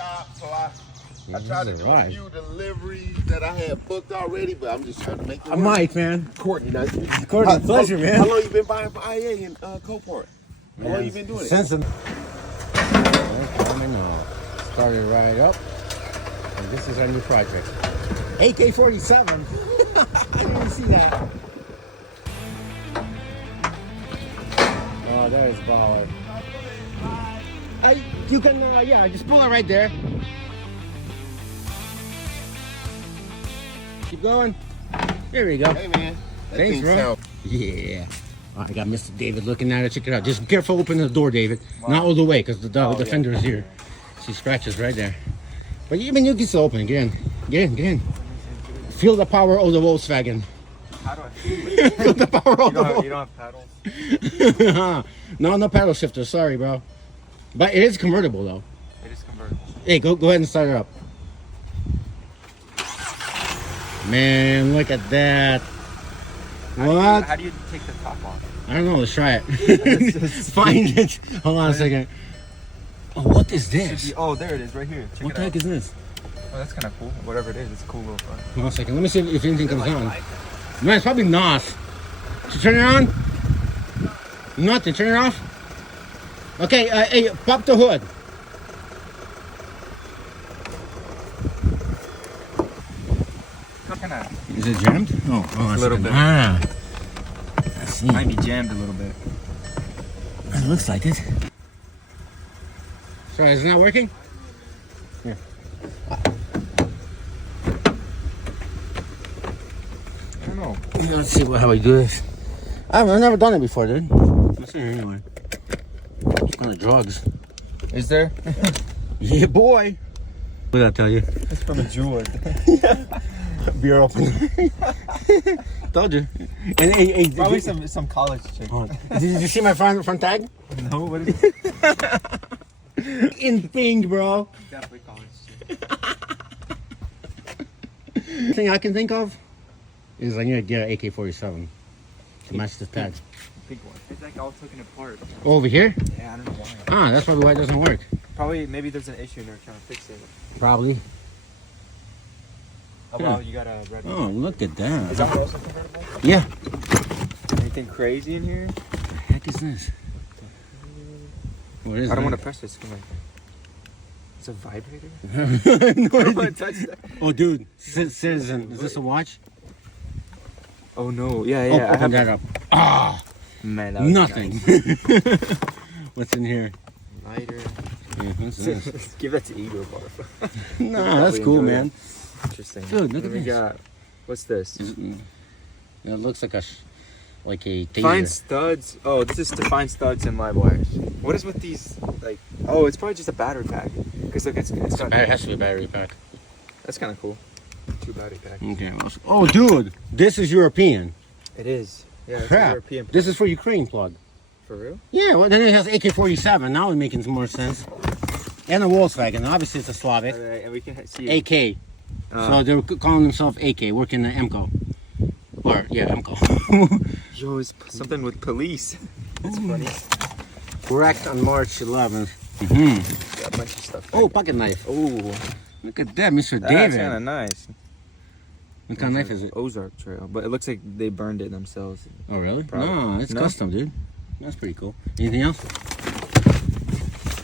shop, so I tried to do a few deliveries that I had booked already, but I'm just trying to make it work. Mike, man. Courtney, nice to meet you. Courtney, pleasure, man. How long you been buying for IA and Copart? How long you been doing it? Since started right up. And this is our new project. AK-47. I didn't see that. Oh, there's baller. You can, yeah, just pull it right there. Keep going. There we go. Hey, man. Thanks, bro. Yeah. Oh, I got Mr. David looking at it. Check it out. Just be careful opening the door, David. Wow. Not all the way, because the fender is here. See scratches right there. But even you can still open it. Get in. Get in. Get in. Feel the power of the Volkswagen. How do I feel it? Feel the power of the Volkswagen. You don't have paddles? No paddle shifter. Sorry, bro. But it is convertible, though. It is convertible. Hey, go ahead and start it up. Man, look at that. What? How do you take the top off? I don't know. Let's try it. Find it. Hold on a second. Oh, what is this? Oh, there it is, right here. Check What the heck is this? Oh, that's kind of cool. Whatever it is, it's a cool little fun. Hold on a second. Let me see if anything comes on. Man, it's probably not. Should you turn it on? Nothing. Turn it off. Okay, hey, pop the hood. Is it jammed? Oh, a little bit. Ah, I see. Might be jammed a little bit. It looks like it. Sorry, is it not working? Here. I don't know. Let's see how we do this. I've never done it before, dude. Let's see anyway. It's kind of drugs. Is there? Yeah, boy. What did I tell you? It's from a jeweler. Beer open. Told you. And hey, Probably some college chick. Oh, did you see my front tag? No, what is it? In pink, bro. Definitely college chick. Thing I can think of is I need to get an AK-47 to match the tag. Big one. It's like all taken apart. Over here? Yeah, I don't know why. Ah, that's probably why it doesn't work. Probably, maybe there's an issue and they're trying to fix it. Probably. Oh, wow, you got a red one. Oh, look at Is that. that one also convertible? Yeah. Anything crazy in here? What the heck is this? What is I don't that? want to press this. Come on. It's a vibrator? No, I don't want to touch that. oh, dude. Citizen. Is this a watch? Oh, no. Yeah, Oh, yeah. I open have that up. Ah, Man, that was nothing. nice. What's in here? Lighter. Yeah, what's this? Give that to Igor, Barf. Nah, that's cool, enjoy man. Interesting. Dude, look Then at we this. got, what's this? It looks like like a taser. Find studs. Oh, this is to find studs and live wires. What is with these? Like, oh, it's probably just a battery pack. Cause look, it's got. It has to be a battery pack. That's kind of cool. 2 battery packs. Okay. Oh, dude, this is European. It is. Yeah, it's a Crap. European. This is for Ukraine plug. For real? Yeah. Well, then it has AK-47. Now it's making some more sense. And a Volkswagen. Obviously, it's a Slavic. Alright, and we can see. AK. So they're calling themselves AK, working the MCO. Or, yeah, MCO. Yo, it's something with police. It's funny. Wrecked on March 11th. Got a bunch of stuff. Oh, pocket knife. Oh, Look at that, Mr. that's David. kind of nice. What kind of knife is it? Ozark Trail, but it looks like they burned it themselves. Oh, really? Probably. No, it's No? custom, dude. That's pretty cool. Anything else?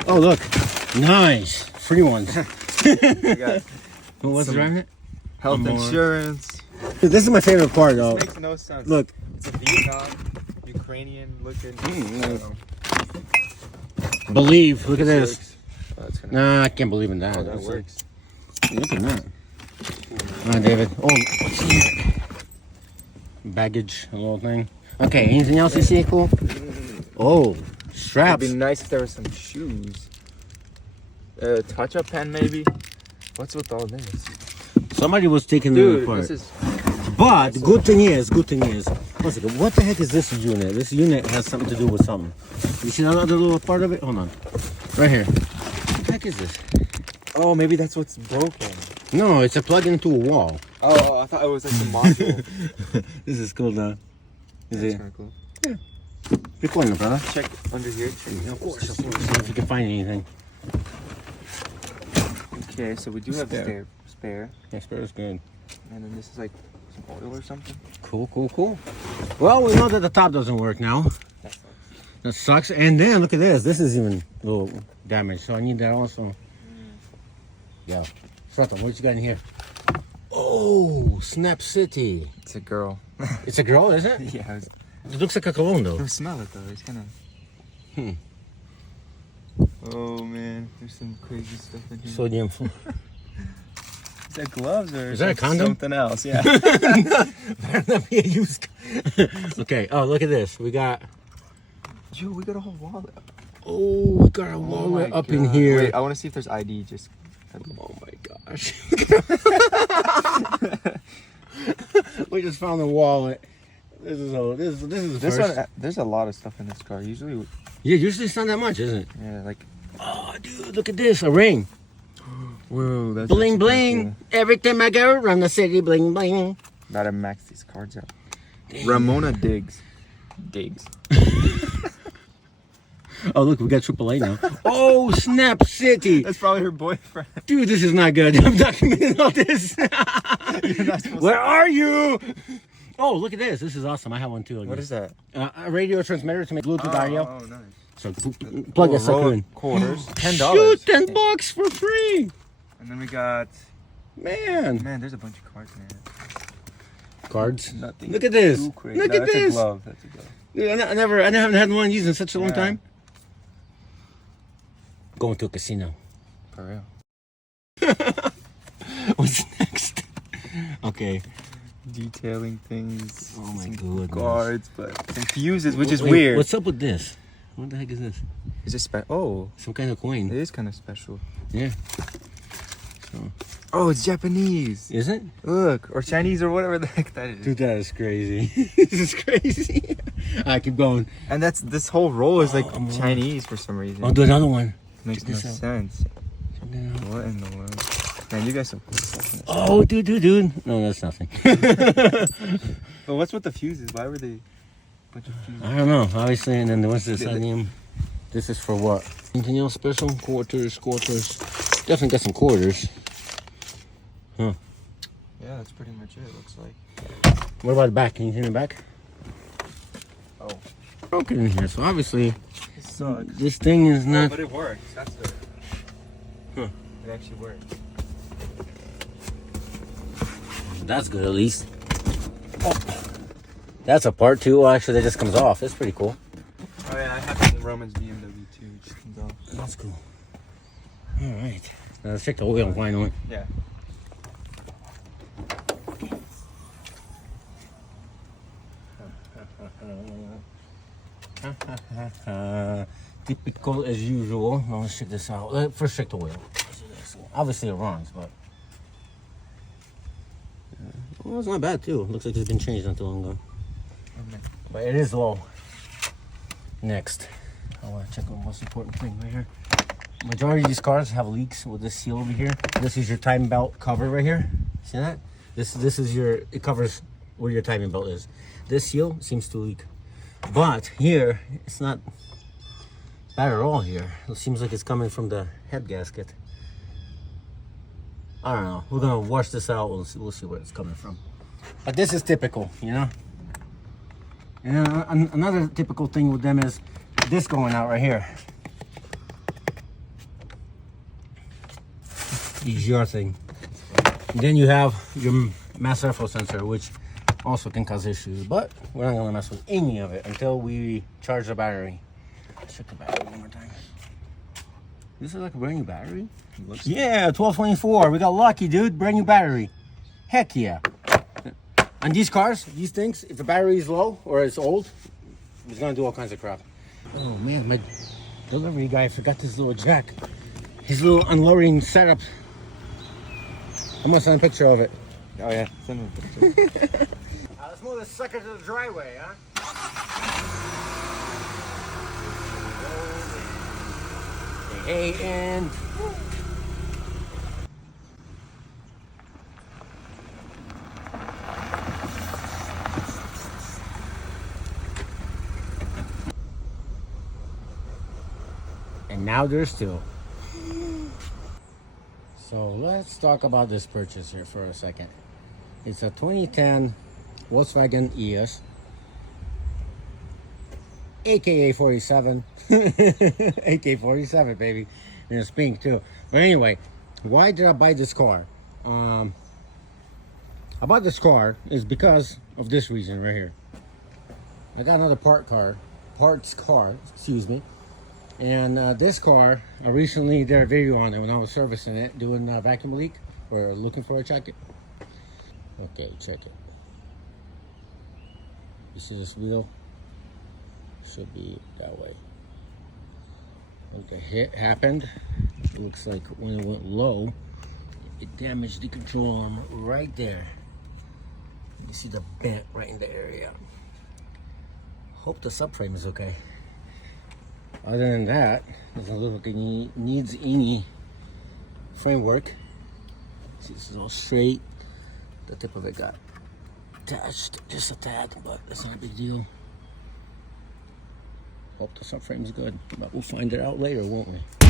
Oh, look. Nice. Free ones. We got What's Some- driving it? health More. insurance. Dude, this is my favorite part, This though. makes no sense. Look. It's a Vietnam, Ukrainian looking. I don't know. Believe. Look at this. Oh, that's kinda, Nah, I can't believe in that. oh, that That's works. Look at that. All right, David. Oh, what's here? Baggage, a little thing. Okay, anything else you see cool? Oh, It'd straps. be nice if there were some shoes. Touch-up pen, maybe. What's with all this? Somebody was taking them Dude, apart. this is. But good thing is, one second, what the heck is this unit? This unit has something to do with something. You see that other little part of it? Hold on. Right here. What the heck is this? Oh, maybe that's what's broken. No, it's a plug into a wall. Oh, I thought it was like some module. This is cool, though. Is That's it? kind of cool. Recording, brother. Check under here. Of course. See if you can find anything. Okay, so we do have spare. Yeah, spare is good. And then this is like some oil or something. Cool, cool, cool. Well, we know that the top doesn't work now. That sucks. That sucks. And then look at this. This is even a little damaged. So I need that also. Yeah. Shut what you got in here? Oh, Snap City. It's a girl. It's a girl, is it? Yeah. It looks like a cologne though. Don't smell it though. It's kind of. Oh man, there's some crazy stuff in here. Sodium. Is that gloves or is that a condom? Something else, yeah. Better not be a used. Okay. Oh, look at this. We got. Yo, we got a whole wallet. Oh, we got a wallet up in here. Wait, I want to see if there's ID. Just. Oh my gosh. We just found the wallet. This is the This first. one, there's a lot of stuff in this car. Usually, Yeah, usually it's not that much, isn't it? yeah, like. Oh, dude, look at this. A ring. Whoa, that's Bling actually bling. kinda Every time I go around the city, bling bling. cool. Gotta max these cards out. Ramona Diggs. Oh, look, we got AAA now. Oh, Snap City. That's probably her boyfriend. Dude, this is not good. I'm documenting all this. You're not supposed Where are you? Oh, look at this. This is awesome. I have one too. What is that? A radio transmitter to make Bluetooth audio. Oh, nice. So plug that sucker in. Quarters. $10. Shoot, $10 for free. And then we got. Man. Man, there's a bunch of cards in here. Cards. Nothing. Look at this. Too crazy. Look No, at that's this. A glove. That's a glove. Dude, I haven't had one of these in such a long time. Going to a casino. For real. What's next? Okay. Detailing things. Oh my some goodness. Guards, but some fuses, which is Wait, weird. What's up with this? What the heck is this? Is this Oh, Some kind of it coin. is kind of special. Yeah. Oh, it's Japanese. Is it? Look, or Chinese or whatever the heck that is. Dude, that is crazy. This is crazy. Alright, keep going. And this whole roll is like Oh, Chinese for some reason. I'll do another one. Makes no this out. sense. What in the world? Man, you guys some cool stuff in this. Oh, dude. No, that's nothing. But what's with the fuses? Why were they bunch of fuses? I don't know. Obviously, and then what's this? Did they- Onium. This is for what? Anything else special? Quarters. Definitely got some quarters. Huh. Yeah, that's pretty much it, looks like. What about the back? Can you see the back? Oh. Broken in here. So obviously, It sucks. this thing is Oh, not. but it works. That's good. Huh. It actually works. That's good at least. Oh. That's a part too. Well, actually, that just comes off. That's pretty cool. Oh yeah, I have the Roman's BMW too. It just comes off. That's cool. All right. Now let's check the oil finally. Yeah. Typical as usual. Now let's check this out. First check the oil. Obviously it runs, but well, it's not bad too. Looks like it's been changed not too long ago. Okay. But it is low. Next, I want to check on the most important thing right here. Majority of these cars have leaks with this seal over here. This is your timing belt cover right here. See that? This is your, it covers where your timing belt is. This seal seems to leak. But here, it's not bad at all here. It seems like it's coming from the head gasket. I don't know. We're gonna wash this out. We'll see where it's coming from. But this is typical, you know? And another typical thing with them is this going out right here. Is your thing. And then you have your mass airflow sensor, which also can cause issues, but we're not gonna mess with any of it until we charge the battery. Let's check the battery one more time. This is like a brand new battery. Yeah, 1224. We got lucky, dude. Brand new battery. Heck yeah. And these cars, these things, if the battery is low or it's old, it's gonna do all kinds of crap. Oh man, my delivery guy forgot this little jack. His little unloading setup. I'm gonna send a picture of it. Oh yeah, send me a picture. Let's move this sucker to the driveway, huh? Hey, and now there's two. So let's talk about this purchase here for a second. It's a 2010 Volkswagen EOS, aka 47. AK-47, baby. And it's pink too. But anyway, why did I buy this car? I bought this car is because of this reason right here. I got another parts car, excuse me. And this car, I recently did a video on it when I was servicing it, doing a vacuum leak or looking for a check it. Okay, check it. You see this wheel? Should be that way. When the hit happened, it looks like when it went low, it damaged the control arm right there. You see the bent right in the area. Hope the subframe is okay. Other than that, doesn't look like it needs any framework. See, this is all straight. The tip of it got attached just a tad, but that's not a big deal. Hope the subframe is good, but we'll find it out later, won't we?